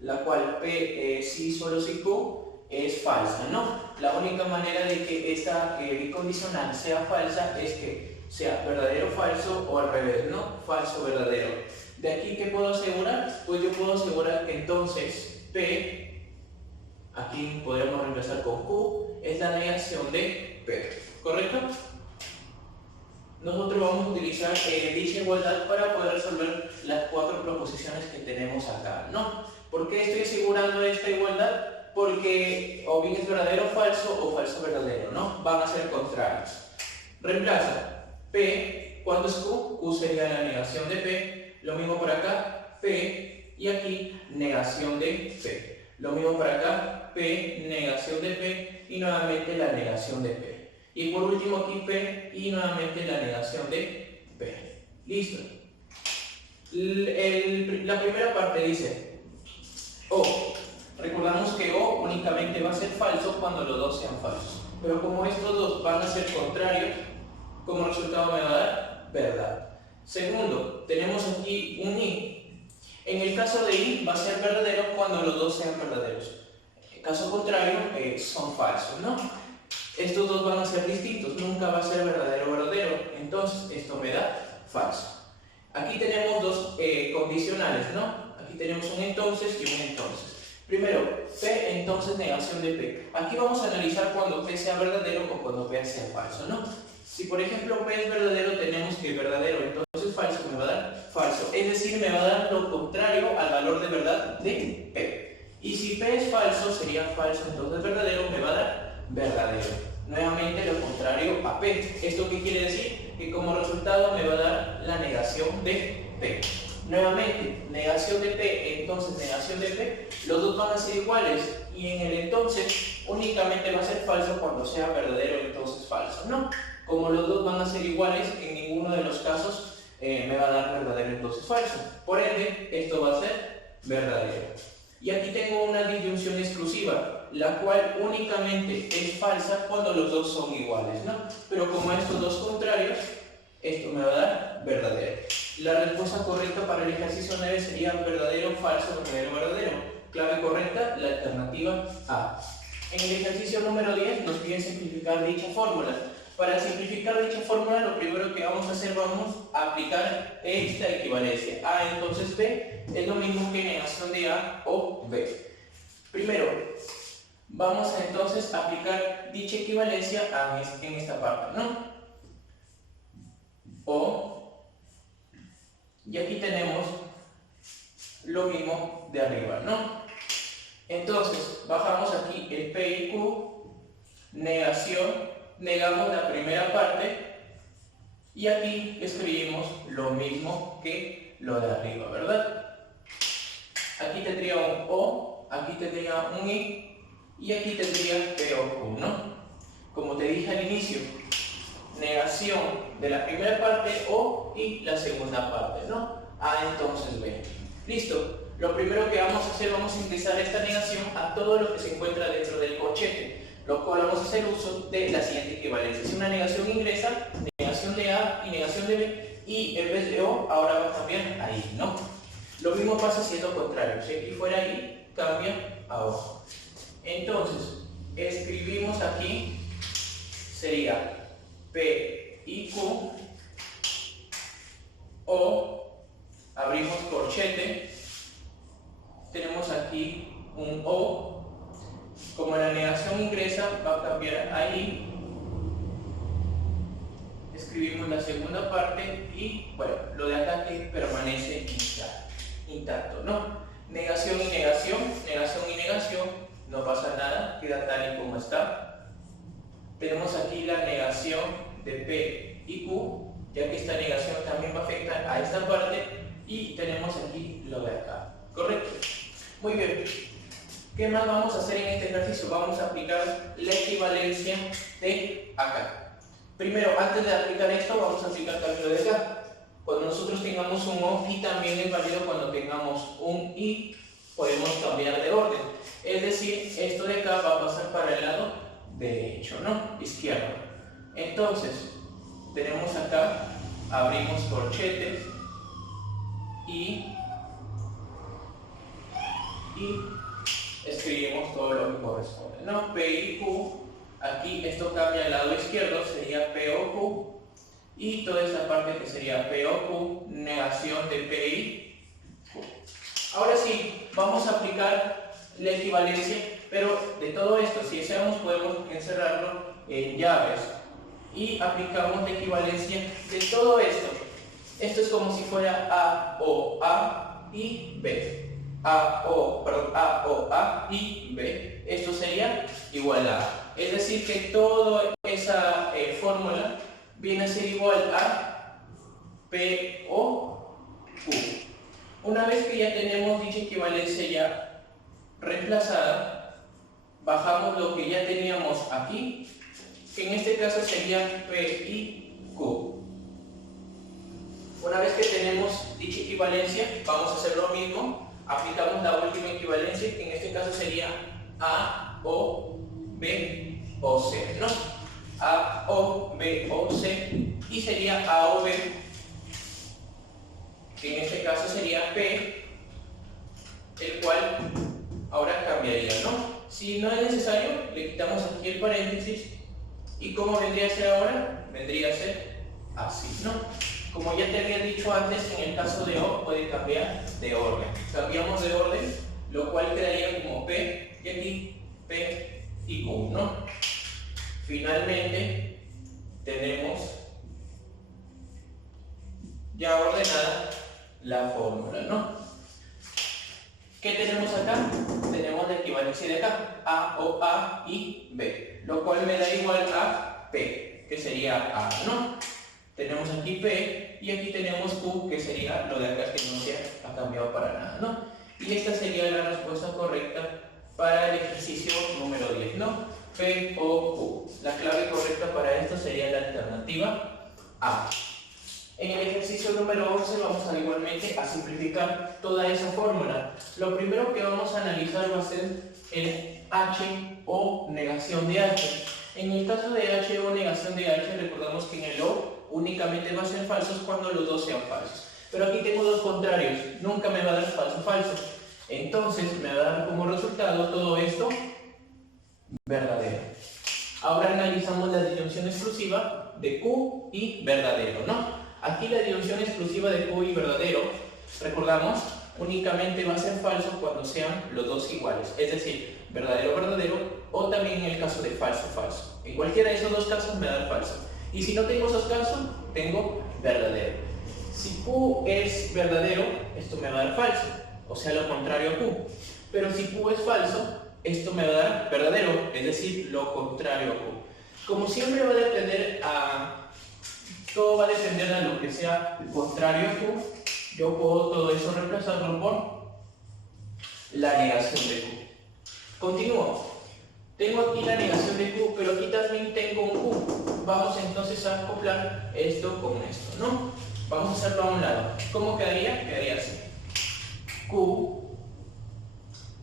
la cual P sí, solo si Q es falsa, ¿no? La única manera de que esta bicondicional sea falsa es que sea verdadero falso o al revés, ¿no? Falso verdadero. ¿De aquí qué puedo asegurar? Pues yo puedo asegurar que entonces P, aquí podríamos reemplazar con Q, es la negación de P, ¿correcto? Nosotros vamos a utilizar dicha igualdad para poder resolver las 4 proposiciones que tenemos acá, ¿no? ¿Por qué estoy asegurando esta igualdad? Porque o bien es verdadero falso o falso verdadero, ¿no? Van a ser contrarios. Reemplaza P, ¿cuánto es Q? Q sería la negación de P, lo mismo por acá, P, y aquí negación de P. Lo mismo por acá, P, negación de P, y nuevamente la negación de P. Y por último aquí P, y nuevamente la negación de P. Listo. La primera parte dice O. Recordamos que O únicamente va a ser falso cuando los dos sean falsos. Pero como estos dos van a ser contrarios, como resultado me va a dar verdad. Segundo, tenemos aquí un I. En el caso de I va a ser verdadero cuando los dos sean verdaderos. En caso contrario, son falsos, ¿no? Estos dos van a ser distintos, nunca va a ser verdadero o verdadero. Entonces, esto me da falso. Aquí tenemos dos condicionales, ¿no? Aquí tenemos un entonces y un entonces. Primero, P, entonces negación de P. Aquí vamos a analizar cuando P sea verdadero o cuando P sea falso, ¿no? Si por ejemplo P es verdadero, tenemos que verdadero, entonces falso me va a dar falso. Es decir, me va a dar lo contrario al valor de verdad de P. Y si P es falso, sería falso, entonces verdadero me va a dar verdadero. Nuevamente lo contrario a P. ¿Esto qué quiere decir? Que como resultado me va a dar la negación de P. Nuevamente, negación de P, entonces negación de P, los dos van a ser iguales y en el entonces únicamente va a ser falso cuando sea verdadero, entonces falso, ¿no? Como los dos van a ser iguales, en ninguno de los casos me va a dar verdadero, entonces falso. Por ende, esto va a ser verdadero. Y aquí tengo una disyunción exclusiva, la cual únicamente es falsa cuando los dos son iguales, ¿no? Pero como estos dos contrarios, esto me va a dar verdadero. La respuesta correcta para el ejercicio 9 sería verdadero, falso, verdadero, verdadero. Clave correcta, la alternativa A. En el ejercicio número 10 nos piden simplificar dicha fórmula. Para simplificar dicha fórmula, lo primero que vamos a hacer, vamos a aplicar esta equivalencia. A entonces B es lo mismo que negación de A o B. Primero, vamos a entonces aplicar dicha equivalencia en esta parte, ¿no? O, y aquí tenemos lo mismo de arriba, ¿no? Entonces, bajamos aquí el P y Q, negación, negamos la primera parte, y aquí escribimos lo mismo que lo de arriba, ¿verdad? Aquí tendría un O, aquí tendría un I, y aquí tendría P o Q, ¿no? Como te dije al inicio, negación de la primera parte O y la segunda parte, ¿no? A entonces B. Listo. Lo primero que vamos a hacer, vamos a ingresar esta negación a todo lo que se encuentra dentro del corchete, lo cual vamos a hacer uso de la siguiente equivalencia. Si una negación ingresa, negación de A y negación de B, y en vez de O, ahora va a cambiar a I, ¿no? Lo mismo pasa si es lo contrario. Si aquí fuera I, cambia a O. Entonces, escribimos aquí, sería P y Q, O, abrimos corchete, tenemos aquí un O, como la negación ingresa va a cambiar a I, escribimos la segunda parte y bueno, lo de acá que permanece intacto, ¿no? Negación y negación, negación y negación, no pasa nada, queda tal y como está. Tenemos aquí la negación de P y Q, ya que esta negación también va a afectar a esta parte, y tenemos aquí lo de acá, ¿correcto? Muy bien. ¿Qué más vamos a hacer en este ejercicio? Vamos a aplicar la equivalencia de acá. Primero, antes de aplicar esto, vamos a aplicar también lo de acá. Cuando nosotros tengamos un O, y también es válido cuando tengamos un I, podemos cambiar de orden. Es decir, esto de acá va a pasar para el lado derecho, ¿no? Izquierdo. Entonces, tenemos acá, abrimos corchetes y y escribimos todo lo que corresponde, ¿no? P y Q, aquí esto cambia al lado izquierdo, sería P o Q, y toda esta parte que sería P o Q, negación de P y Q. Ahora sí, vamos a aplicar la equivalencia, pero de todo esto, si deseamos, podemos encerrarlo en llaves y aplicamos la equivalencia de todo esto. Esto es como si fuera A o A y B. A o A y B. Esto sería igual a A. Es decir, que toda esa fórmula viene a ser igual a P o Q. Una vez que ya tenemos dicha equivalencia ya reemplazada, bajamos lo que ya teníamos aquí, que en este caso sería P y Q. Una vez que tenemos dicha equivalencia, vamos a hacer lo mismo, aplicamos la última equivalencia, que en este caso sería A, O, B o C, ¿no? A, O, B o C, y sería A o B, que en este caso sería P, el cual ahora cambiaría, ¿no? Si no es necesario, le quitamos aquí el paréntesis, y ¿cómo vendría a ser ahora? Vendría a ser así, ¿no? Como ya te había dicho antes, en el caso de O puede cambiar de orden. Cambiamos de orden, lo cual quedaría como P, y aquí P y Q, ¿no? Finalmente, tenemos ya ordenada la fórmula, ¿no? ¿Qué tenemos acá? Tenemos la equivalencia de acá, A o A y B, lo cual me da igual a P, que sería A, ¿no? Tenemos aquí P y aquí tenemos Q, que sería lo de acá que no se ha cambiado para nada, ¿no? Y esta sería la respuesta correcta para el ejercicio número 10, ¿no? P o Q. La clave correcta para esto sería la alternativa A. En el ejercicio número 11 vamos a igualmente a simplificar toda esa fórmula. Lo primero que vamos a analizar va a ser el H o negación de H. En el caso de H o negación de H, recordamos que en el O únicamente va a ser falsos cuando los dos sean falsos. Pero aquí tengo dos contrarios, nunca me va a dar falso falso. Entonces me va a dar como resultado todo esto verdadero. Ahora analizamos la disyunción exclusiva de Q y verdadero, ¿no? Aquí la disyunción exclusiva de Q y verdadero, recordamos, únicamente va a ser falso cuando sean los dos iguales, es decir, verdadero verdadero, o también en el caso de falso falso. En cualquiera de esos dos casos me da falso. Y si no tengo esos casos, tengo verdadero. Si Q es verdadero, esto me va a dar falso, o sea, lo contrario a Q. Pero si Q es falso, esto me va a dar verdadero, es decir, lo contrario a Q. Como siempre va a depender todo va a depender de lo que sea contrario a Q, yo puedo todo eso reemplazarlo por la negación de Q. Continúo. Tengo aquí la negación de Q, pero aquí también tengo un Q. Vamos entonces a acoplar esto con esto, ¿no? Vamos a hacerlo a un lado. ¿Cómo quedaría? Quedaría así. Q,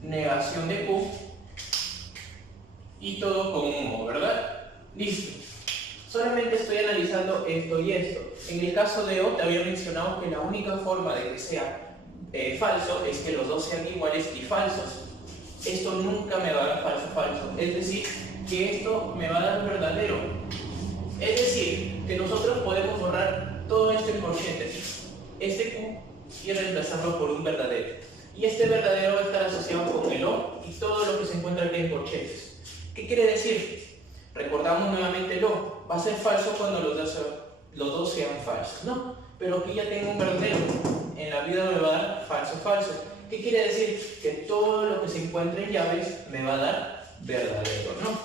negación de Q, y todo con un O, ¿verdad? Listo. Solamente estoy analizando esto y esto. En el caso de O, te había mencionado que la única forma de que sea falso es que los dos sean iguales y falsos. Esto nunca me va a dar falso falso, es decir, que esto me va a dar verdadero. Es decir, que nosotros podemos borrar todo este corchete, este Q, y reemplazarlo por un verdadero. Y este verdadero va a estar asociado con el O y todo lo que se encuentra aquí en corchetes. ¿Qué quiere decir? Recordamos nuevamente el O. Va a ser falso cuando los dos sean falsos, ¿no? Pero aquí ya tengo un verdadero. En la vida me va a dar falso falso. ¿Qué quiere decir? Que todo lo que se encuentre en llaves me va a dar verdadero, ¿no?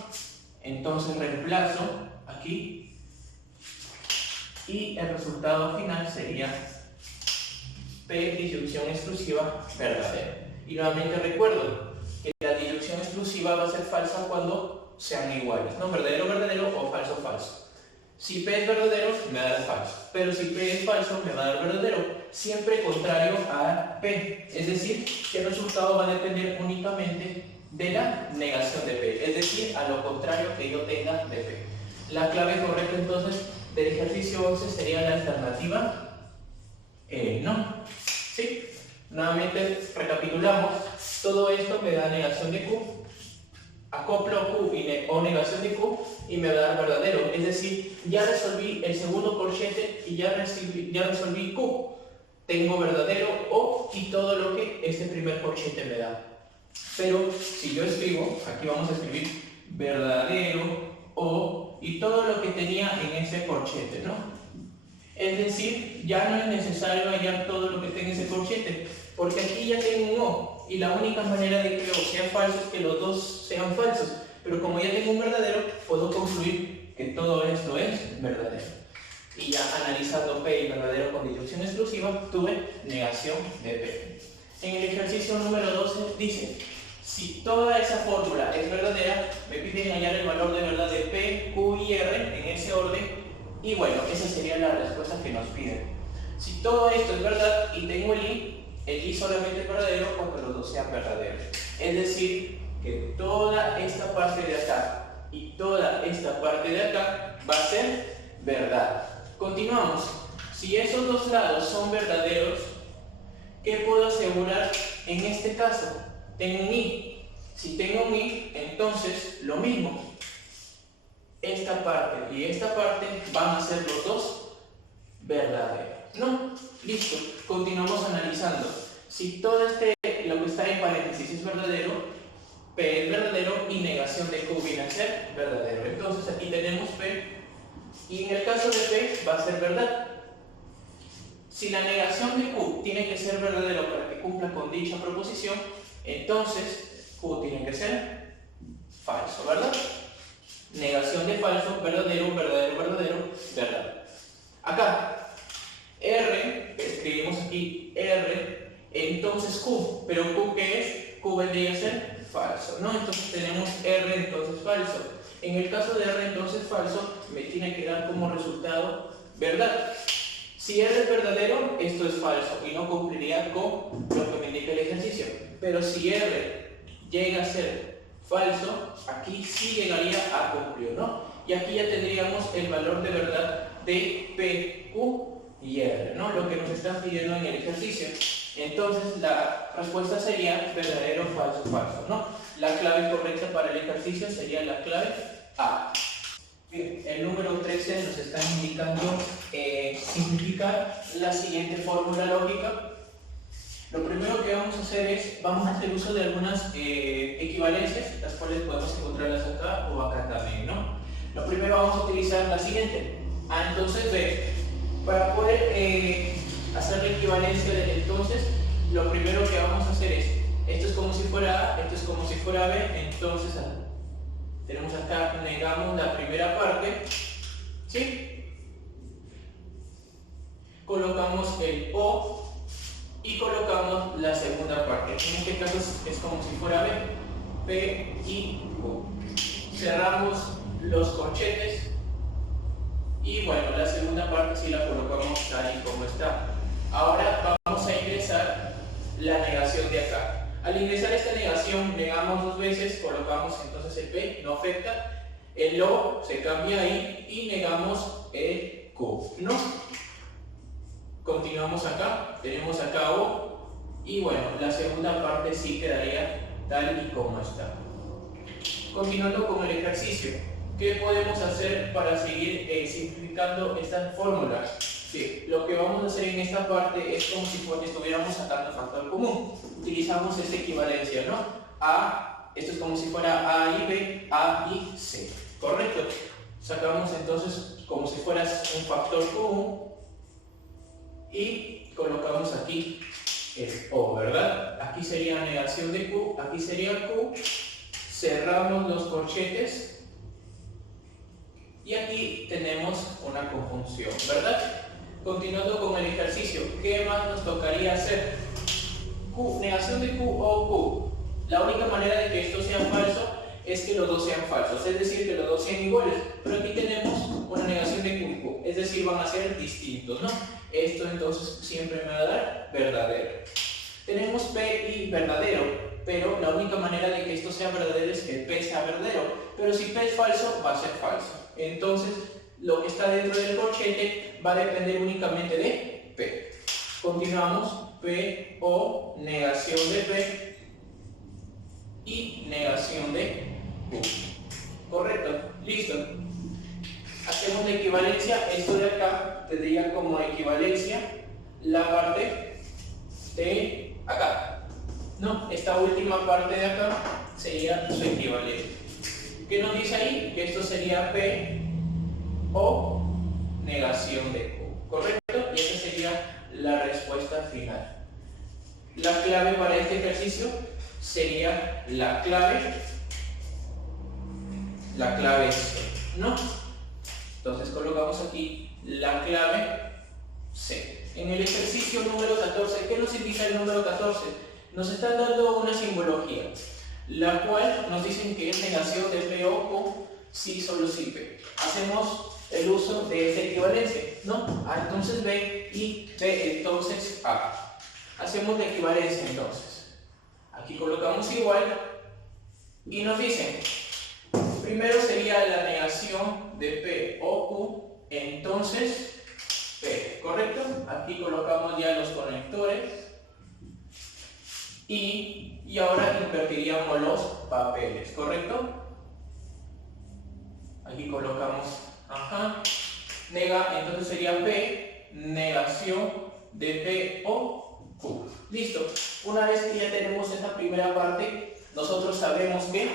Entonces reemplazo aquí y el resultado final sería P disyunción exclusiva verdadero. Y nuevamente recuerdo que la disyunción exclusiva va a ser falsa cuando sean iguales, ¿no? Verdadero verdadero o falso falso. Si P es verdadero, me va a dar falso. Pero si P es falso, me va a dar verdadero. Siempre contrario a P. Es decir, que el resultado va a depender únicamente de la negación de P. Es decir, a lo contrario que yo tenga de P. La clave correcta entonces del ejercicio 11 sería la alternativa ¿no? ¿Sí? Nuevamente recapitulamos, todo esto me da negación de Q, acoplo Q o negación de Q y me va a dar verdadero, es decir, ya resolví el segundo corchete y ya resolví Q, tengo verdadero O y todo lo que este primer corchete me da. Pero si yo escribo, aquí vamos a escribir verdadero O y todo lo que tenía en ese corchete, ¿no? Es decir, ya no es necesario hallar todo lo que tenga ese corchete, porque aquí ya tengo un O y la única manera de que O sea falso es que los dos sean falsos, pero como ya tengo un verdadero, puedo concluir que todo esto es verdadero. Y ya analizando P y verdadero con disyunción exclusiva, tuve negación de P. En el ejercicio número 12 dice, si toda esa fórmula es verdadera, me piden hallar el valor de verdad de P, Q y R en ese orden. Y bueno, esa sería la respuesta que nos piden. Si todo esto es verdad y tengo el I solamente es verdadero cuando los dos sean verdaderos. Es decir, que toda esta parte de acá y toda esta parte de acá va a ser verdad. Continuamos. Si esos dos lados son verdaderos, ¿qué puedo asegurar en este caso? Tengo un I. Si tengo un I, entonces lo mismo. Esta parte y esta parte van a ser los dos verdaderos. ¿No? Listo. Continuamos analizando. Si todo lo que está en paréntesis es verdadero, P es verdadero y negación de Q viene a ser verdadero. Entonces aquí tenemos P y en el caso de P va a ser verdad. Si la negación de Q tiene que ser verdadero para que cumpla con dicha proposición, entonces Q tiene que ser falso, ¿verdad? Negación de falso, verdadero, verdadero, verdadero, verdad. Acá, R, escribimos aquí R, entonces Q, pero Q ¿qué es? Q vendría a ser falso, ¿no? Entonces tenemos R, entonces falso. En el caso de R, entonces falso, me tiene que dar como resultado verdad. Si R es verdadero, esto es falso y no cumpliría con lo que me indica el ejercicio. Pero si R llega a ser falso, aquí sí llegaría a cumplir, ¿no? Y aquí ya tendríamos el valor de verdad de P, Q y R, ¿no? Lo que nos están pidiendo en el ejercicio. Entonces la respuesta sería verdadero, falso, falso, ¿no? La clave correcta para el ejercicio sería la clave A. Bien, el número 13 nos está indicando simplificar la siguiente fórmula lógica. Lo primero que vamos a hacer es, vamos a hacer uso de algunas equivalencias, las cuales podemos encontrarlas acá o acá también, ¿no? Lo primero vamos a utilizar la siguiente, A entonces B. Para poder hacer la equivalencia del entonces, lo primero que vamos a hacer es, esto es como si fuera A, esto es como si fuera B, entonces tenemos acá, negamos la primera parte, ¿sí? Colocamos el O y colocamos la segunda parte. En este caso es como si fuera B, P y Q. Cerramos los corchetes y bueno, la segunda parte sí la colocamos tal y como está. Ahora vamos a ingresar la negación de acá. Al ingresar esta negación, negamos dos veces, colocamos entonces el P, no afecta, el O se cambia ahí y negamos el Q, ¿no? Continuamos acá, tenemos acá O y bueno, la segunda parte sí quedaría tal y como está. Continuando con el ejercicio, ¿qué podemos hacer para seguir simplificando esta fórmula? Sí, lo que vamos a hacer en esta parte es como si estuviéramos sacando factor común. Utilizamos esta equivalencia, ¿no? A, esto es como si fuera A y B, A y C, ¿correcto? Sacamos entonces como si fuera un factor común y colocamos aquí el O, ¿verdad? Aquí sería negación de Q, aquí sería Q, cerramos los corchetes y aquí tenemos una conjunción, ¿verdad? Continuando con el ejercicio, ¿qué más nos tocaría hacer? Q, negación de Q o Q. La única manera de que esto sea falso es que los dos sean falsos, es decir, que los dos sean iguales. Pero aquí tenemos una negación de Q y Q, es decir, van a ser distintos, ¿no? Esto entonces siempre me va a dar verdadero. Tenemos P y verdadero, pero la única manera de que esto sea verdadero es que P sea verdadero. Pero si P es falso, va a ser falso. Entonces, lo que está dentro del corchete va a depender únicamente de P. Continuamos, P, O o negación de P y negación de Q. ¿Correcto? Listo. Hacemos la equivalencia. Esto de acá tendría como equivalencia la parte de acá. No, esta última parte de acá sería su equivalente. ¿Qué nos dice ahí? Que esto sería P o negación de Q. ¿Correcto? Y esa sería la respuesta final. La clave para este ejercicio sería la clave C, ¿no? Entonces colocamos aquí la clave C. En el ejercicio número 14, ¿qué nos indica el número 14? Nos están dando una simbología, la cual nos dicen que es negación de P o Q si solo si P. Hacemos el uso de esta equivalencia, ¿no? A entonces B y B entonces A. Hacemos la equivalencia entonces. Aquí colocamos igual y nos dicen, primero sería la negación de P o Q, entonces P, ¿correcto? Aquí colocamos ya los conectores y ahora invertiríamos los papeles, ¿correcto? Aquí colocamos, entonces sería P, negación de P o Q. Listo. Una vez que ya tenemos esta primera parte, nosotros sabemos que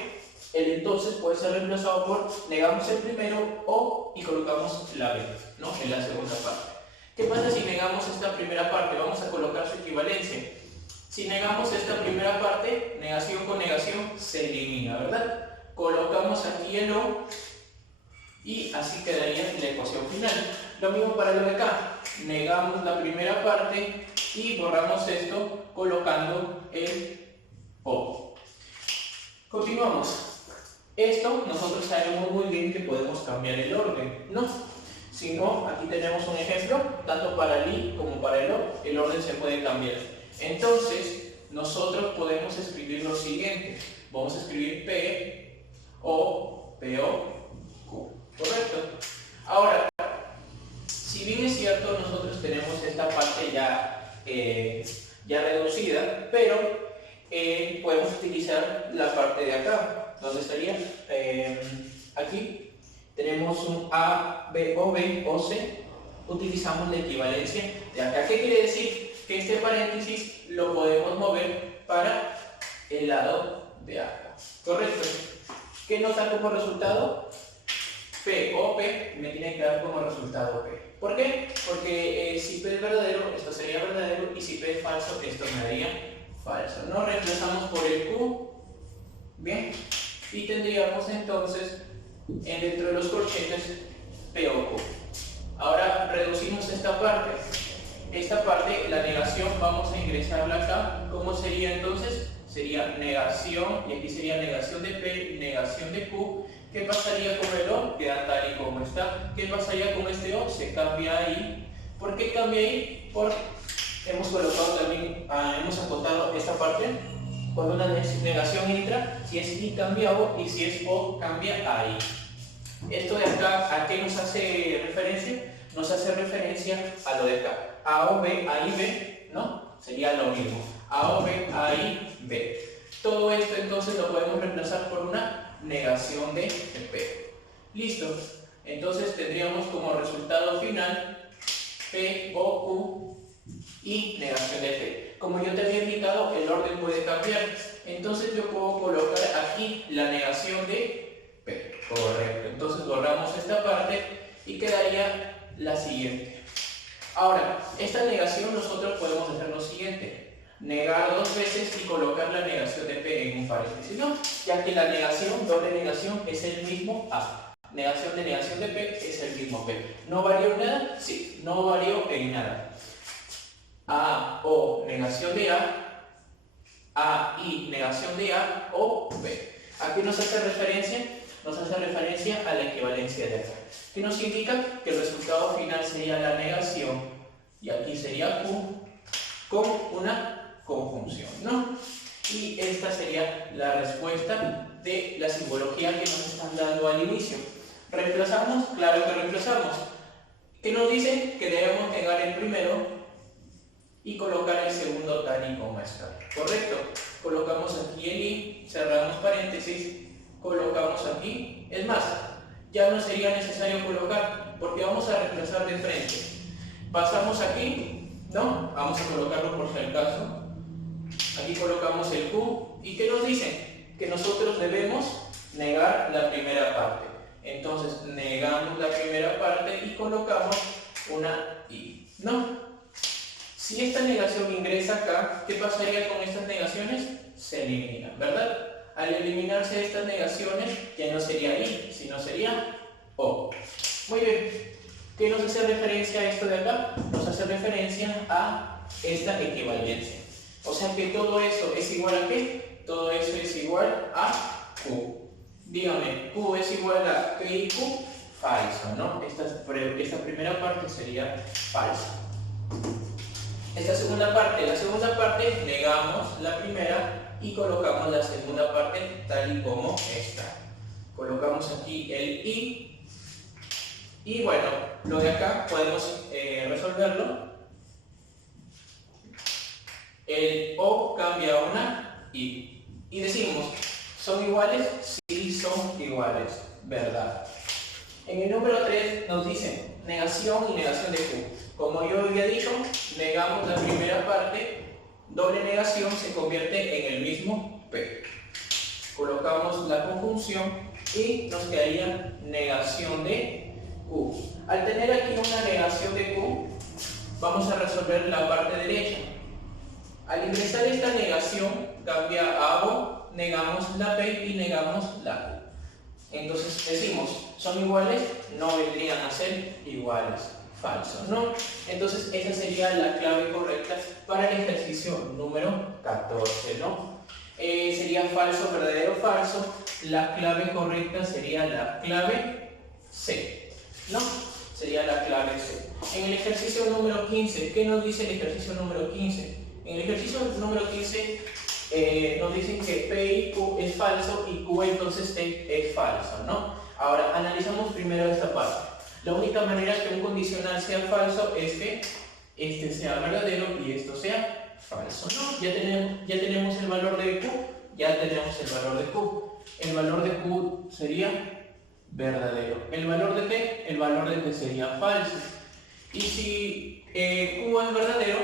el entonces puede ser reemplazado por negamos el primero o y colocamos la B, ¿no? En la segunda parte. ¿Qué pasa si negamos esta primera parte? Vamos a colocar su equivalencia. Si negamos esta primera parte, negación con negación se elimina, ¿verdad? Colocamos aquí el O y así quedaría la ecuación final. Lo mismo para lo de acá. Negamos la primera parte y borramos esto colocando el O. Continuamos. Esto nosotros sabemos muy bien que podemos cambiar el orden, ¿no? Si no, aquí tenemos un ejemplo, tanto para el I como para el orden se puede cambiar. Entonces, nosotros podemos escribir lo siguiente. Vamos a escribir P, O, Q. ¿Correcto? Ahora, si bien es cierto, nosotros tenemos esta parte ya reducida, pero podemos utilizar la parte de acá, donde estaría aquí. Tenemos un A, B o C. Utilizamos la equivalencia de acá. ¿Qué quiere decir? Que este paréntesis lo podemos mover para el lado de acá. ¿Correcto? ¿Qué nos da como resultado? P o P me tiene que dar como resultado P. ¿Por qué? Porque si P es verdadero, esto sería verdadero, y si P es falso, esto me daría falso. No reemplazamos por el Q. Bien. Y tendríamos entonces dentro de los corchetes P o Q. Ahora reducimos esta parte. Esta parte, la negación, vamos a ingresarla acá. ¿Cómo sería entonces? Sería negación, y aquí sería negación de P, negación de Q. ¿Qué pasaría con el O? Queda tal y como está. ¿Qué pasaría con este O? Se cambia ahí. ¿Por qué cambia ahí? Porque hemos colocado también, hemos acotado esta parte. Cuando una negación entra, si es I cambia O y si es O cambia a I. Esto de acá, ¿a qué nos hace referencia? Nos hace referencia a lo de acá. A o B, A y B, ¿no? Sería lo mismo. A o B, A y B. Todo esto entonces lo podemos reemplazar por una negación de P. Listo. Entonces tendríamos como resultado final P o Q y negación de P. Como yo te había indicado, el orden puede cambiar. Entonces yo puedo colocar aquí la negación de P. Correcto. Entonces borramos esta parte y quedaría la siguiente. Ahora, esta negación nosotros podemos hacer lo siguiente. Negar dos veces y colocar la negación de P en un paréntesis, ¿no? Ya que la negación, doble negación, es el mismo A. Negación de P es el mismo P. ¿No varió en nada? Sí, no varió en nada. A o negación de A y negación de A o B. ¿A qué nos hace referencia? Nos hace referencia a la equivalencia de acá. ¿Qué nos indica? Que el resultado final sería la negación y aquí sería Q con una conjunción, ¿no? Y esta sería la respuesta de la simbología que nos están dando al inicio. ¿Reemplazamos? Claro que reemplazamos. ¿Qué nos dice? Que debemos negar el primero y colocar el segundo tal y como está. ¿Correcto? Colocamos aquí el y, cerramos paréntesis, colocamos aquí. Es más, ya no sería necesario colocar porque vamos a reemplazar de frente. Pasamos aquí, ¿no? Vamos a colocarlo por si acaso. Aquí colocamos el Q. ¿Y qué nos dicen? Que nosotros debemos negar la primera parte. Entonces negamos la primera parte y colocamos una I. ¿No? Si esta negación ingresa acá, ¿qué pasaría con estas negaciones? Se eliminan, ¿verdad? Al eliminarse estas negaciones, ya no sería I, sino sería O. Muy bien. ¿Qué nos hace referencia a esto de acá? Nos hace referencia a esta equivalencia. O sea que todo eso es igual a ¿qué? Todo eso es igual a Q. Dígame, Q es igual a P y Q, falso, ¿no? Esta primera parte sería falsa. La segunda parte negamos la primera y colocamos la segunda parte tal y como está. Colocamos aquí el I y bueno, lo de acá podemos resolverlo. El O cambia a una I y decimos, ¿son iguales? Sí, son iguales, ¿verdad? En el número 3 nos dicen negación y negación de Q. Como yo había dicho, negamos la primera parte, doble negación se convierte en el mismo P. Colocamos la conjunción y nos quedaría negación de Q. Al tener aquí una negación de Q, vamos a resolver la parte derecha. Al ingresar esta negación, cambia a O, negamos la P y negamos la Q. Entonces decimos, ¿son iguales? No vendrían a ser iguales. Falso, ¿no? Entonces esa sería la clave correcta para el ejercicio número 14, ¿no? Sería falso, verdadero, falso. La clave correcta sería la clave C, ¿no? Sería la clave C. En el ejercicio número 15, ¿qué nos dice el ejercicio número 15? En el ejercicio número 15 nos dicen que P y Q es falso y Q entonces T es falso, ¿no? Ahora analizamos primero esta parte. La única manera que un condicional sea falso es que este sea verdadero y esto sea falso, ¿no? Ya tenemos el valor de Q, ya tenemos el valor de Q. El valor de Q sería verdadero. El valor de T, el valor de T sería falso. Y si Q es verdadero,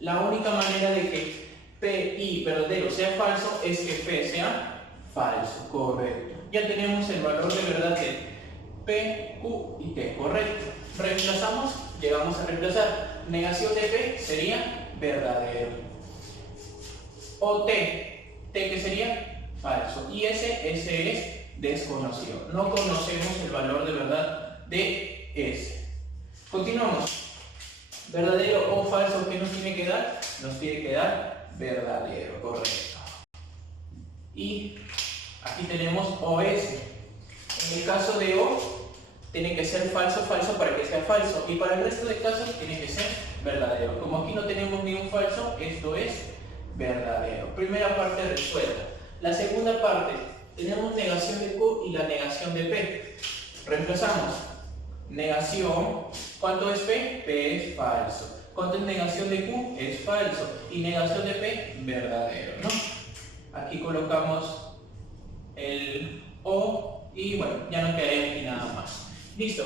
la única manera de que P y verdadero sea falso es que P sea falso, correcto. Ya tenemos el valor de verdad de P, Q y T, correcto. Reemplazamos, llegamos a reemplazar. Negación de P sería verdadero. O T, T que sería falso. Y ese es desconocido. No conocemos el valor de verdad de S. Continuamos. ¿Verdadero o falso? ¿Qué nos tiene que dar? Nos tiene que dar verdadero, correcto. Y aquí tenemos OS. En el caso de O, tiene que ser falso, falso para que sea falso. Y para el resto de casos, tiene que ser verdadero. Como aquí no tenemos ningún falso, esto es verdadero. Primera parte resuelta. La segunda parte, tenemos negación de Q y la negación de P. Reemplazamos. Negación, ¿cuánto es P? P es falso. ¿Cuánto es negación de Q? Es falso. Y negación de P, verdadero, ¿no? Aquí colocamos el O y bueno, ya no quedaría aquí nada más. Listo.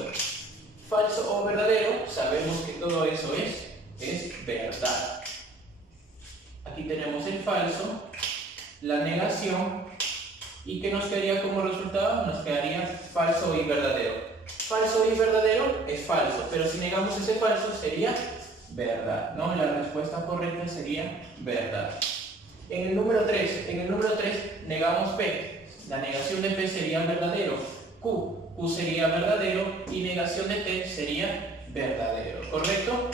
Falso o verdadero, sabemos que todo eso es verdad. Aquí tenemos el falso, la negación, y ¿qué nos quedaría como resultado? Nos quedaría falso y verdadero. Falso y verdadero es falso, pero si negamos ese falso sería verdad, ¿no? La respuesta correcta sería verdad. En el número 3, negamos P. La negación de P sería verdadero. Q sería verdadero y negación de T sería verdadero, ¿correcto?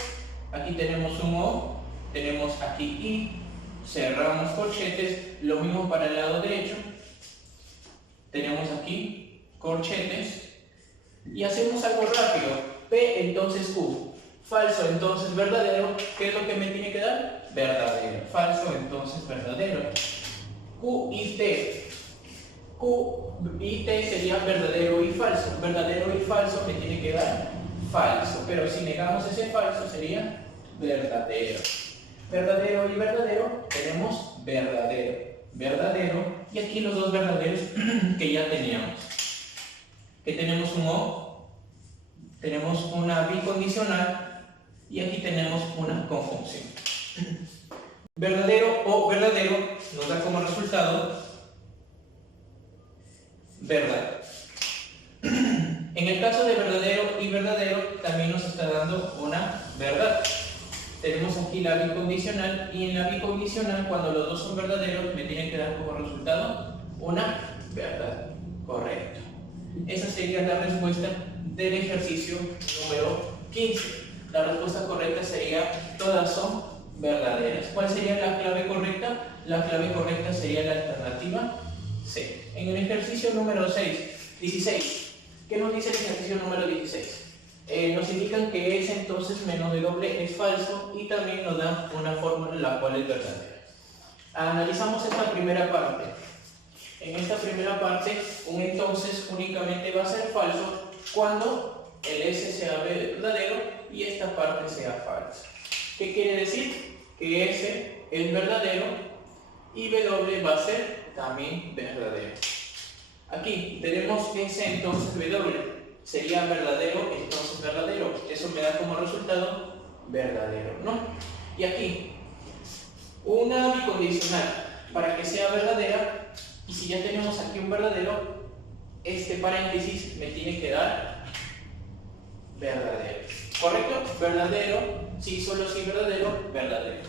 Aquí tenemos un O, tenemos aquí I, cerramos corchetes, lo mismo para el lado derecho. Tenemos aquí corchetes y hacemos algo rápido. P entonces Q, falso entonces verdadero, ¿qué es lo que me tiene que dar? Verdadero, falso entonces verdadero. Q y T, Q y T sería verdadero y falso. Verdadero y falso me tiene que dar falso, pero si negamos ese falso sería verdadero. Verdadero y verdadero, tenemos verdadero, verdadero, y aquí los dos verdaderos que ya teníamos. Que tenemos un O, tenemos una bicondicional, y aquí tenemos una conjunción. Verdadero o verdadero nos da como resultado verdad. En el caso de verdadero y verdadero también nos está dando una verdad. Tenemos aquí la bicondicional, y en la bicondicional, cuando los dos son verdaderos, me tienen que dar como resultado una verdad. Correcto. Esa sería la respuesta del ejercicio número 15. La respuesta correcta sería: todas son verdaderas. ¿Cuál sería la clave correcta? La clave correcta sería la alternativa C. En el ejercicio número 16, ¿qué nos dice el ejercicio número 16? Nos indican que S entonces menos W es falso, y también nos dan una fórmula la cual es verdadera. Analizamos esta primera parte. En esta primera parte, un entonces únicamente va a ser falso cuando el S sea verdadero y esta parte sea falsa. ¿Qué quiere decir? Que S es verdadero y W va a ser también verdadero. Aquí tenemos S entonces W. Sería verdadero, entonces verdadero. Eso me da como resultado verdadero, ¿no? Y aquí, una bicondicional, para que sea verdadera, y si ya tenemos aquí un verdadero, este paréntesis me tiene que dar verdadero. ¿Correcto? Verdadero, sí, solo sí, verdadero, verdadero.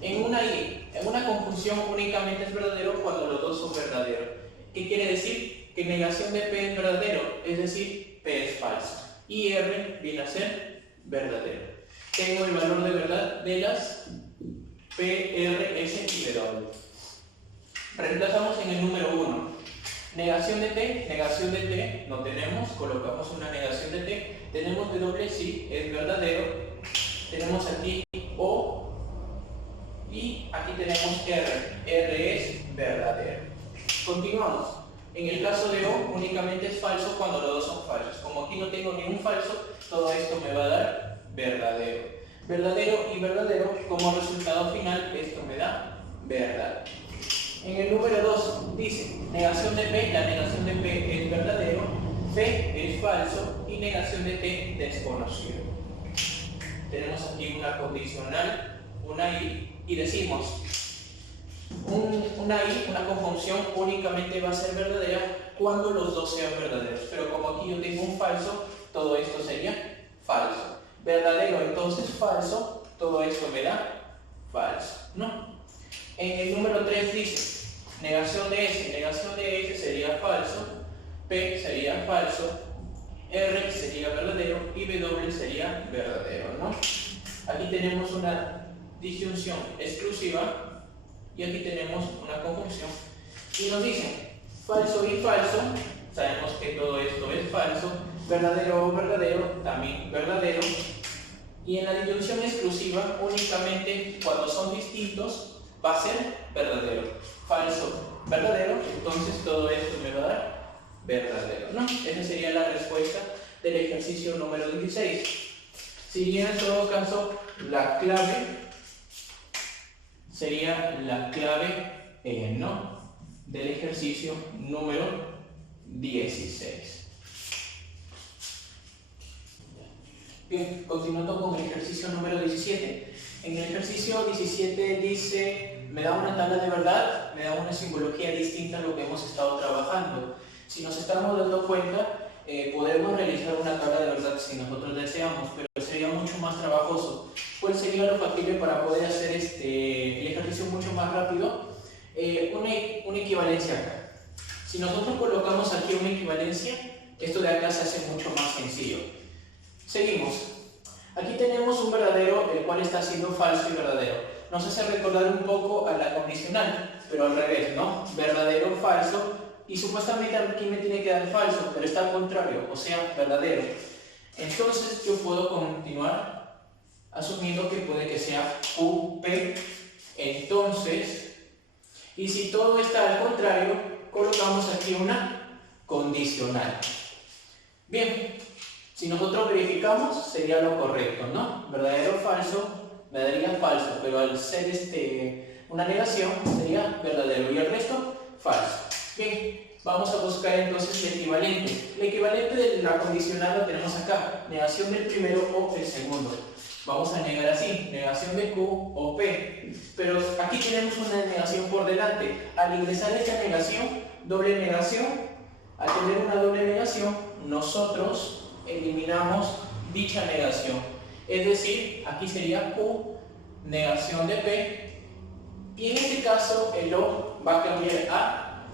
En una conjunción únicamente es verdadero cuando los dos son verdaderos. ¿Qué quiere decir? Que negación de P es verdadero, es decir, P es falso, y R viene a ser verdadero. Tengo el valor de verdad de las P, R, S y W. Reemplazamos en el número 1. Negación de T no tenemos, colocamos una negación de T. Tenemos W, sí, es verdadero. Tenemos aquí O, y aquí tenemos R es verdadero. Continuamos. En el caso de O, únicamente es falso cuando los dos son falsos. Como aquí no tengo ningún falso, todo esto me va a dar verdadero. Verdadero y verdadero, como resultado final, esto me da verdad. En el número 2 dice, negación de P, la negación de P es verdadero, P es falso y negación de T desconocido. Tenemos aquí una condicional, una y decimos, una conjunción únicamente va a ser verdadera cuando los dos sean verdaderos, pero como aquí yo tengo un falso, todo esto sería falso. Verdadero, entonces falso, todo esto me da falso, ¿no? En el número 3 dice, negación de S sería falso, P sería falso, R sería verdadero y W sería verdadero, ¿no? Aquí tenemos una disyunción exclusiva y aquí tenemos una conjunción y nos dicen falso y falso, sabemos que todo esto es falso, verdadero o verdadero, también verdadero, y en la disyunción exclusiva únicamente cuando son distintos va a ser verdadero, falso, verdadero, entonces todo esto me va a dar verdadero, ¿no? Esa sería la respuesta del ejercicio número 16. Si bien en todo caso la clave sería la clave ¿no? del ejercicio número 16. Bien, continuando con el ejercicio número 17. En el ejercicio 17 dice, me da una tabla de verdad, me da una simbología distinta a lo que hemos estado trabajando. Si nos estamos dando cuenta, podemos realizar una tabla de verdad si nosotros deseamos, pero sería mucho más trabajoso. ¿Cuál sería lo factible para poder hacer el ejercicio mucho más rápido? Una equivalencia acá. Si nosotros colocamos aquí una equivalencia, esto de acá se hace mucho más sencillo. Seguimos. Aquí tenemos un verdadero, el cual está siendo falso y verdadero. Nos hace recordar un poco a la condicional, pero al revés, ¿no? Verdadero, falso, y supuestamente aquí me tiene que dar falso, pero está al contrario, o sea, verdadero. Entonces yo puedo continuar asumiendo que puede que sea UP, entonces, y si todo está al contrario, colocamos aquí una condicional. Bien, si nosotros verificamos, sería lo correcto, ¿no? Verdadero o falso, me daría falso, pero al ser una negación sería verdadero y el resto falso. Bien, vamos a buscar entonces el equivalente. El equivalente de la condicional lo tenemos acá, negación del primero o del segundo. Vamos a negar así, negación de Q o P, pero aquí tenemos una negación por delante. Al ingresar esta negación, doble negación, al tener una doble negación, nosotros eliminamos dicha negación. Es decir, aquí sería Q, negación de P, y en este caso el O va a cambiar a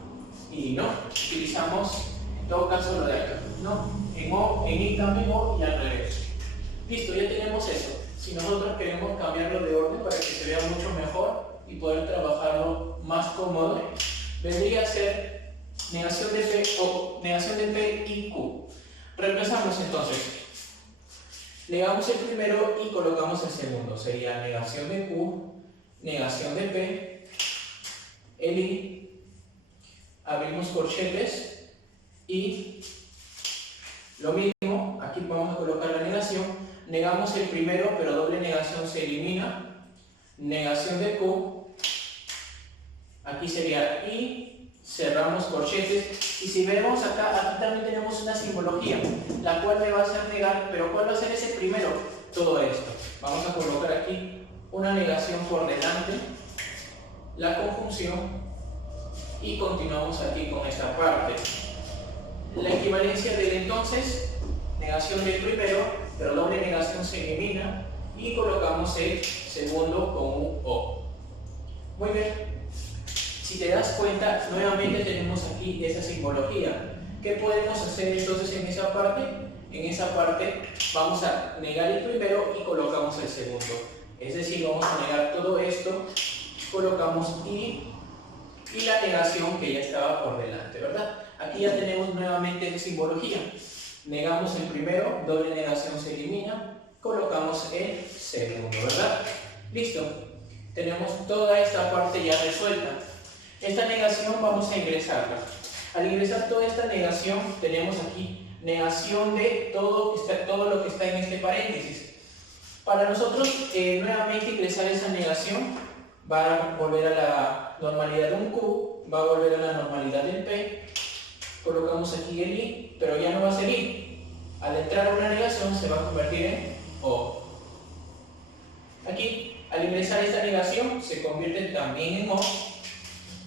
I, ¿no? Utilizamos en todo caso lo de acá, ¿no? En O, en I también O y al revés. Listo, ya tenemos eso. Si nosotros queremos cambiarlo de orden para que se vea mucho mejor y poder trabajarlo más cómodo, vendría a ser negación de P o negación de P y Q. Reemplazamos entonces. Negamos el primero y colocamos el segundo. Sería negación de Q, negación de P, el I, abrimos corchetes y lo mismo, aquí vamos a colocar la negación. Negamos el primero, pero doble negación se elimina. Negación de Q. Aquí sería I. Cerramos corchetes. Y si vemos acá, aquí también tenemos una simbología, la cual me va a hacer negar, pero ¿cuál va a ser ese primero? Todo esto. Vamos a colocar aquí una negación por delante, la conjunción, y continuamos aquí con esta parte. La equivalencia del entonces, negación del primero, pero doble negación se elimina y colocamos el segundo con un O. Muy bien, si te das cuenta, nuevamente tenemos aquí esa simbología. ¿Qué podemos hacer entonces en esa parte? En esa parte vamos a negar el primero y colocamos el segundo. Es decir, vamos a negar todo esto, colocamos I y la negación que ya estaba por delante, ¿verdad? Aquí ya tenemos nuevamente esa simbología. Negamos el primero, doble negación se elimina, colocamos el segundo, ¿verdad? Listo, tenemos toda esta parte ya resuelta. Esta negación vamos a ingresarla. Al ingresar toda esta negación, tenemos aquí negación de todo lo que está en este paréntesis. Para nosotros, nuevamente ingresar esa negación va a volver a la normalidad de un Q, va a volver a la normalidad del P. Colocamos aquí el I, pero ya no va a ser I. Al entrar una negación se va a convertir en O. Aquí, al ingresar esta negación, se convierte también en O.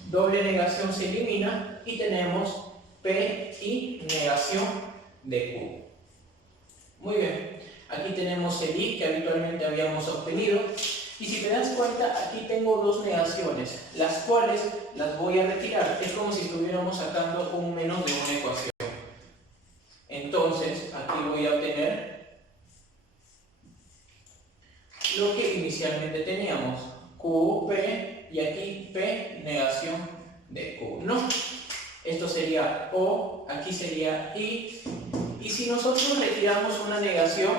Doble negación se elimina y tenemos P y negación de Q. Muy bien, aquí tenemos el I que habitualmente habíamos obtenido. Y si te das cuenta, aquí tengo dos negaciones, las cuales las voy a retirar. Es como si estuviéramos sacando un menos de una ecuación. Entonces, aquí voy a obtener lo que inicialmente teníamos, QP, y aquí P, negación de Q, ¿no? Esto sería O, aquí sería I, y si nosotros retiramos una negación,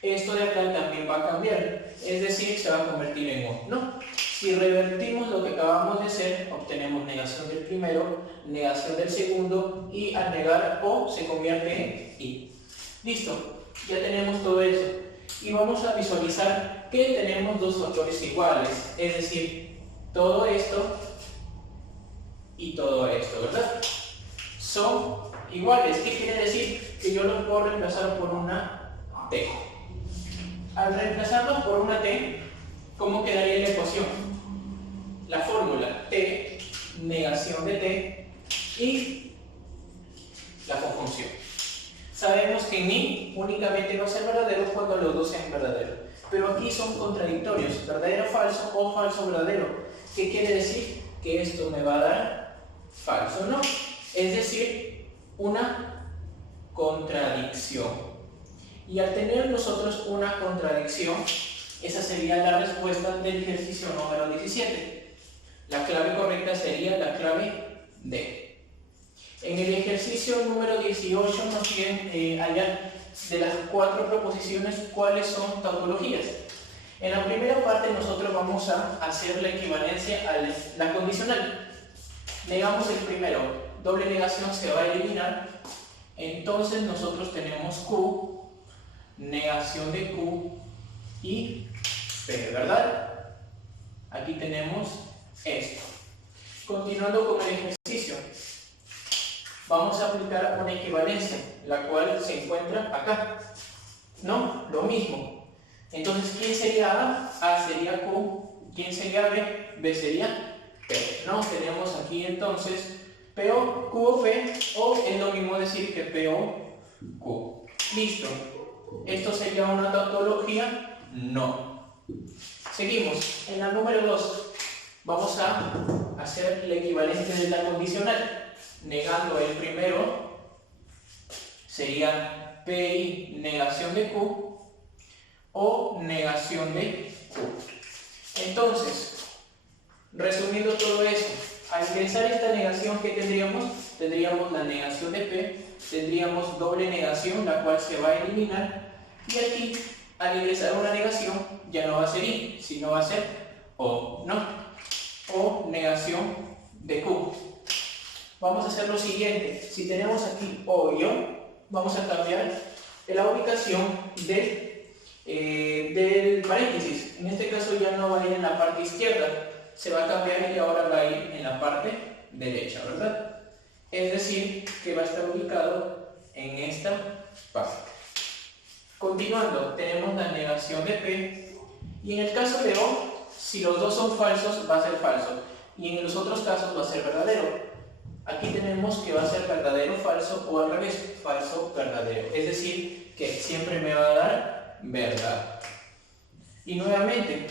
esto de acá también va a cambiar, es decir, se va a convertir en O, ¿no? Si revertimos lo que acabamos de hacer, obtenemos negación del primero, negación del segundo, y al negar O se convierte en I. Listo, ya tenemos todo eso. Y vamos a visualizar que tenemos dos factores iguales, es decir, todo esto y todo esto, ¿verdad? Son iguales. ¿Qué quiere decir? Que yo los puedo reemplazar por una T. Al reemplazarlos por una T, ¿cómo quedaría la ecuación? La fórmula T, negación de T y la conjunción. Sabemos que en I únicamente va a ser verdadero cuando los dos sean verdaderos. Pero aquí son contradictorios, verdadero falso o falso verdadero. ¿Qué quiere decir? Que esto me va a dar falso, ¿no? Es decir, una contradicción. Y al tener nosotros una contradicción, esa sería la respuesta del ejercicio número 17. La clave correcta sería la clave D. En el ejercicio número 18 nos piden hallar de las 4 proposiciones cuáles son tautologías. En la primera parte nosotros vamos a hacer la equivalencia a la condicional. Negamos el primero, doble negación se va a eliminar, entonces nosotros tenemos Q, negación de Q y P, ¿verdad? Aquí tenemos esto. Continuando con el ejercicio, vamos a aplicar una equivalencia, la cual se encuentra acá. ¿No? Lo mismo. Entonces, ¿quién sería A? A sería Q. ¿Quién sería B? B sería P. ¿No? Tenemos aquí entonces PO, QO, P, o es lo mismo decir que PO, Q. Listo. ¿Esto sería una tautología? No. Seguimos. En la número 2 vamos a hacer el equivalente de la condicional. Negando el primero sería PI negación de Q o negación de Q. Entonces, resumiendo todo eso, al ingresar esta negación, ¿qué tendríamos? Tendríamos la negación de P, tendríamos doble negación, la cual se va a eliminar, y aquí, al ingresar una negación, ya no va a ser I, sino va a ser O, ¿no? O negación de Q. Vamos a hacer lo siguiente, si tenemos aquí O y O, vamos a cambiar la ubicación del paréntesis. En este caso ya no va a ir en la parte izquierda, se va a cambiar y ahora va a ir en la parte derecha, ¿verdad? Es decir, que va a estar ubicado en esta parte. Continuando, tenemos la negación de P, y en el caso de O, si los dos son falsos, va a ser falso, y en los otros casos va a ser verdadero. Aquí tenemos que va a ser verdadero, falso, o al revés, falso, verdadero. Es decir, que siempre me va a dar verdad. Y nuevamente,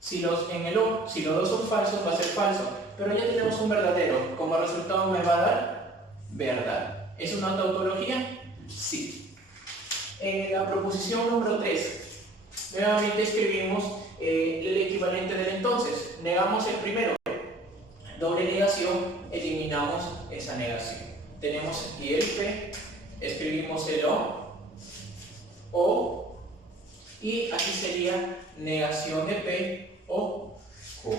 si los dos son falsos, va a ser falso. Pero ya tenemos un verdadero. Como resultado me va a dar verdad. ¿Es una tautología? Sí. En la proposición número 3, nuevamente escribimos el equivalente del entonces. Negamos el primero. Doble negación, eliminamos esa negación. Tenemos aquí el P, escribimos el O, y aquí sería negación de P o Q.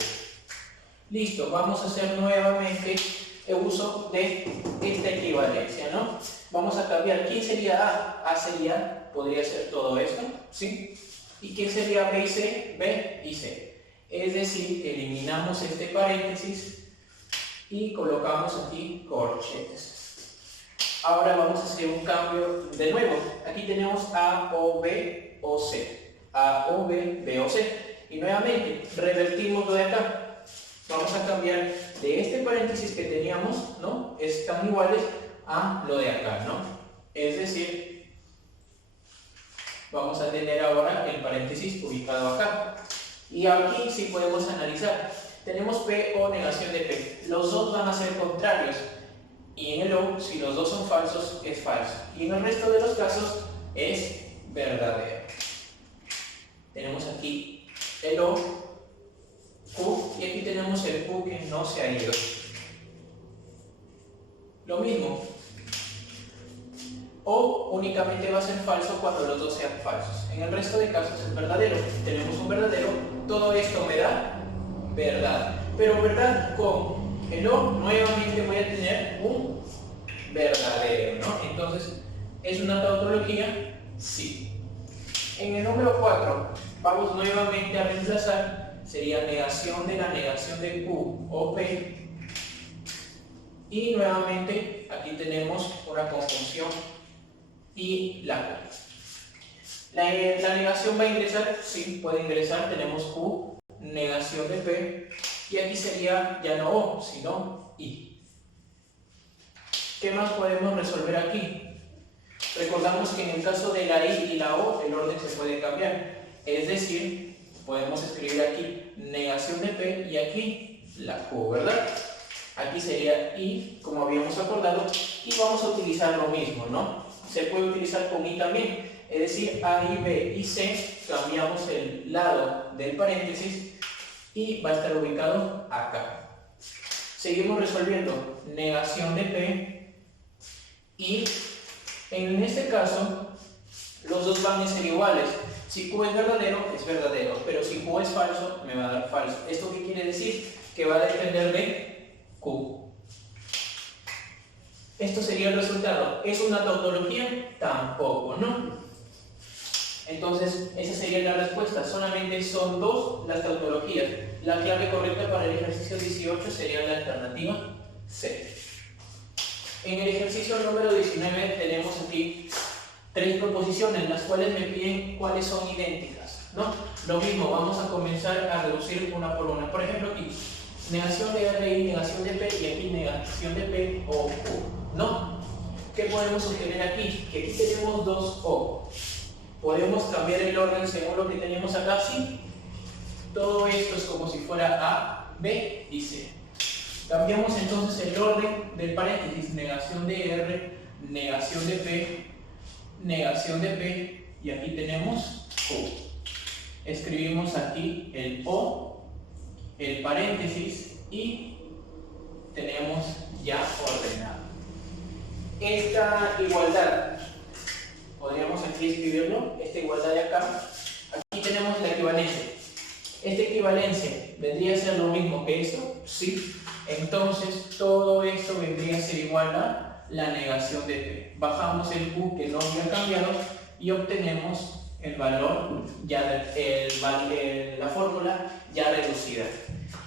Listo, vamos a hacer nuevamente el uso de esta equivalencia, ¿no? Vamos a cambiar. ¿Quién sería A? A sería, podría ser todo esto, ¿sí? ¿Y quién sería B y C? B y C. Es decir, eliminamos este paréntesis y colocamos aquí corchetes. Ahora vamos a hacer un cambio de nuevo. Aquí tenemos A, O, B, O, C. A, O, B, B, O, C. Y nuevamente, revertimos lo de acá. Vamos a cambiar de este paréntesis que teníamos, ¿no? Están iguales a lo de acá, ¿no? Es decir, vamos a tener ahora el paréntesis ubicado acá. Y aquí sí podemos analizar. Tenemos P o negación de P. Los dos van a ser contrarios. Y en el O, si los dos son falsos, es falso. Y en el resto de los casos es verdadero. Tenemos aquí el O, Q, y aquí tenemos el Q que no se ha ido. Lo mismo. O únicamente va a ser falso cuando los dos sean falsos. En el resto de casos es verdadero. Tenemos un verdadero. Todo esto me da verdad. Pero verdad con el O, nuevamente voy a tener un verdadero, ¿no? Entonces, ¿es una tautología? Sí. En el número 4, vamos nuevamente a reemplazar. Sería negación de la negación de Q o P. Y nuevamente, aquí tenemos una conjunción y la Q. ¿La negación va a ingresar? Sí, puede ingresar. Tenemos Q, negación de P, y aquí sería ya no O, sino I. ¿Qué más podemos resolver aquí? Recordamos que en el caso de la I y la O, el orden se puede cambiar. Es decir, podemos escribir aquí negación de P y aquí la Q, ¿verdad? Aquí sería I, como habíamos acordado, y vamos a utilizar lo mismo, ¿no? Se puede utilizar con I también. Es decir, A, I, B y C, cambiamos el lado del paréntesis y va a estar ubicado acá. Seguimos resolviendo negación de P y en este caso los dos van a ser iguales. Si Q es verdadero, pero si Q es falso, me va a dar falso. ¿Esto qué quiere decir? Que va a depender de Q. Esto sería el resultado. ¿Es una tautología? Tampoco, ¿no? Entonces, esa sería la respuesta. Solamente son dos las tautologías. La clave correcta para el ejercicio 18 sería la alternativa C. En el ejercicio número 19 tenemos aquí tres proposiciones, las cuales me piden cuáles son idénticas, ¿no? Lo mismo, vamos a comenzar a reducir una por una. Por ejemplo, aquí, negación de R y negación de P, y aquí negación de P o Q, ¿no? ¿Qué podemos obtener aquí? Que aquí tenemos dos O. ¿Podemos cambiar el orden según lo que tenemos acá? Sí. Todo esto es como si fuera A, B y C. Cambiamos entonces el orden del paréntesis, negación de R, negación de P, negación de P, y aquí tenemos Q. Escribimos aquí el O, el paréntesis, y tenemos ya ordenado. Esta igualdad, podríamos aquí escribirlo, esta igualdad de acá, aquí tenemos la equivalencia. ¿Esta equivalencia vendría a ser lo mismo que esto? Sí. Entonces, todo esto vendría a ser igual a la negación de P. Bajamos el Q que no había cambiado y obtenemos el valor, ya la fórmula ya reducida.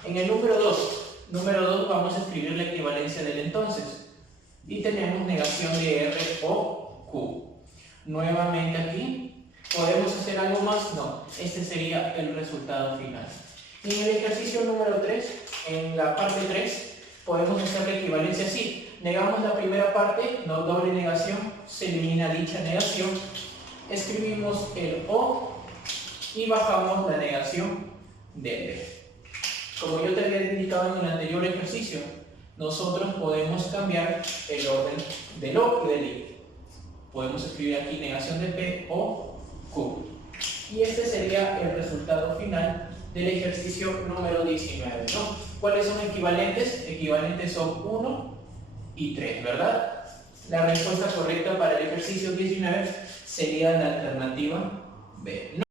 En el número 2 vamos a escribir la equivalencia del entonces. Y tenemos negación de R o Q. Nuevamente aquí, ¿podemos hacer algo más? No, este sería el resultado final. Y en el ejercicio número 3, en la parte 3, podemos hacer la equivalencia así. Negamos la primera parte, no doble negación, se elimina dicha negación. Escribimos el O y bajamos la negación de P. Como yo te había indicado en el anterior ejercicio, nosotros podemos cambiar el orden del O y del I. Podemos escribir aquí negación de P o Q. Y este sería el resultado final del ejercicio número 19, ¿no? ¿Cuáles son equivalentes? Equivalentes son 1 y 3, ¿verdad? La respuesta correcta para el ejercicio 19 sería la alternativa B.